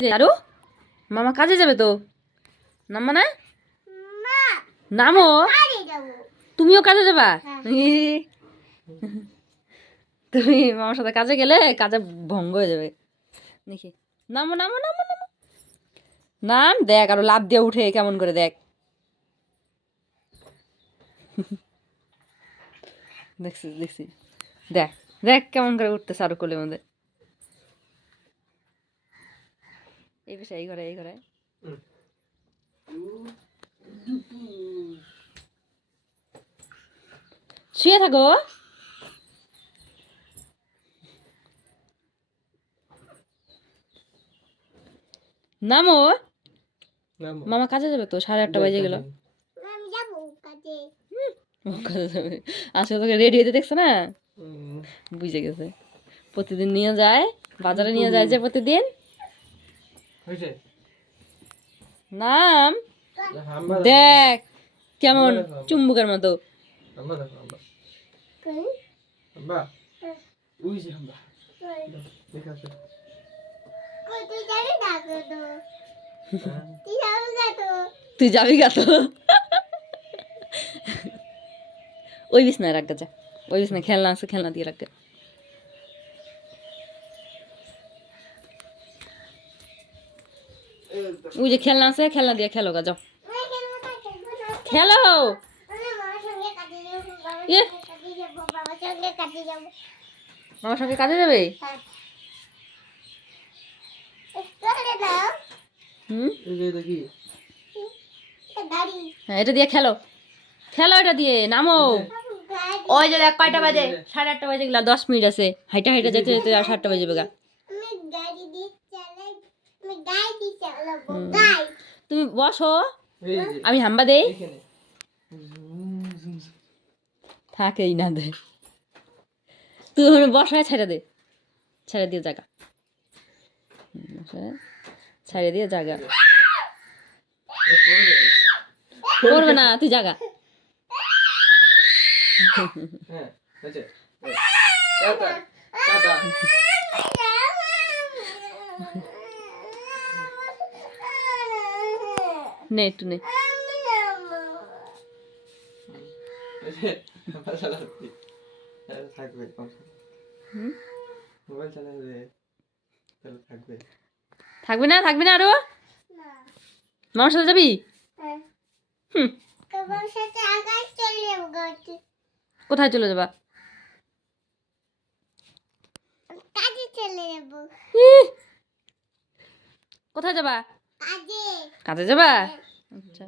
আরো মামা কাজে যাবে তো, নামবা না? নামো, তুমিও কাজে যাবা? তুমি মামার সাথে কাজে গেলে কাজে ভঙ্গ হয়ে যাবে। দেখি, নামো নামো নামো নামো, নাম। দেখ আরো লাফ দিয়ে উঠে কেমন করে, দেখ দেখছিস দেখছিস, দেখ দেখ কেমন করে উঠতেছে আরো কোলের মধ্যে। এই বিষয় এই ঘরে এই ঘরে শুয়ে থাকো। নামো, মামা কাজে যাবে তো, 8:30 বাজে গেল। কাজে যাবে, আজকে তোকে রেডি হইতে দেখছো না, বুঝে গেছে। প্রতিদিন নিয়ে যায়, বাজারে নিয়ে যায় যে প্রতিদিন। নাম, দেখ কেমন চুম্বুকের মতো। তুই যাবি গা তো, ওই বিছনায় রাখতে যা, ওই বিছনায় খেলনা আছে, খেলনা দিয়ে রাখতে। ওই যে খেলনা আছে, খেলনা দিয়ে খেলো গা, যাও খেলো। মামার সঙ্গে কাজে যাবে? হ্যাঁ, এটা দিয়ে খেলো, খেলো এটা দিয়ে। নামো, ওই যে দেখ কয়টা বাজে, 8:30 বাজে গেলা, 10 মিনিট আছে, হাইটা হাইটা যেতে যেতে আর 7টা বাজে গা। তুমি বসো, আমি হাম্বা দেই, থাকেই না দে, তুই বসায় ছেড়ে দে, ছেড়ে দিয়ে জায়গা, ছেড়ে দিয়ে জায়গা করবে না, তুই জায়গা। নে একটু নে, থাকবি না, থাকবি না আরো? মামার সাথে যাবি? কোথায় চলে যাবা? কোথায় যাবা? কাজে যাবা? আচ্ছা।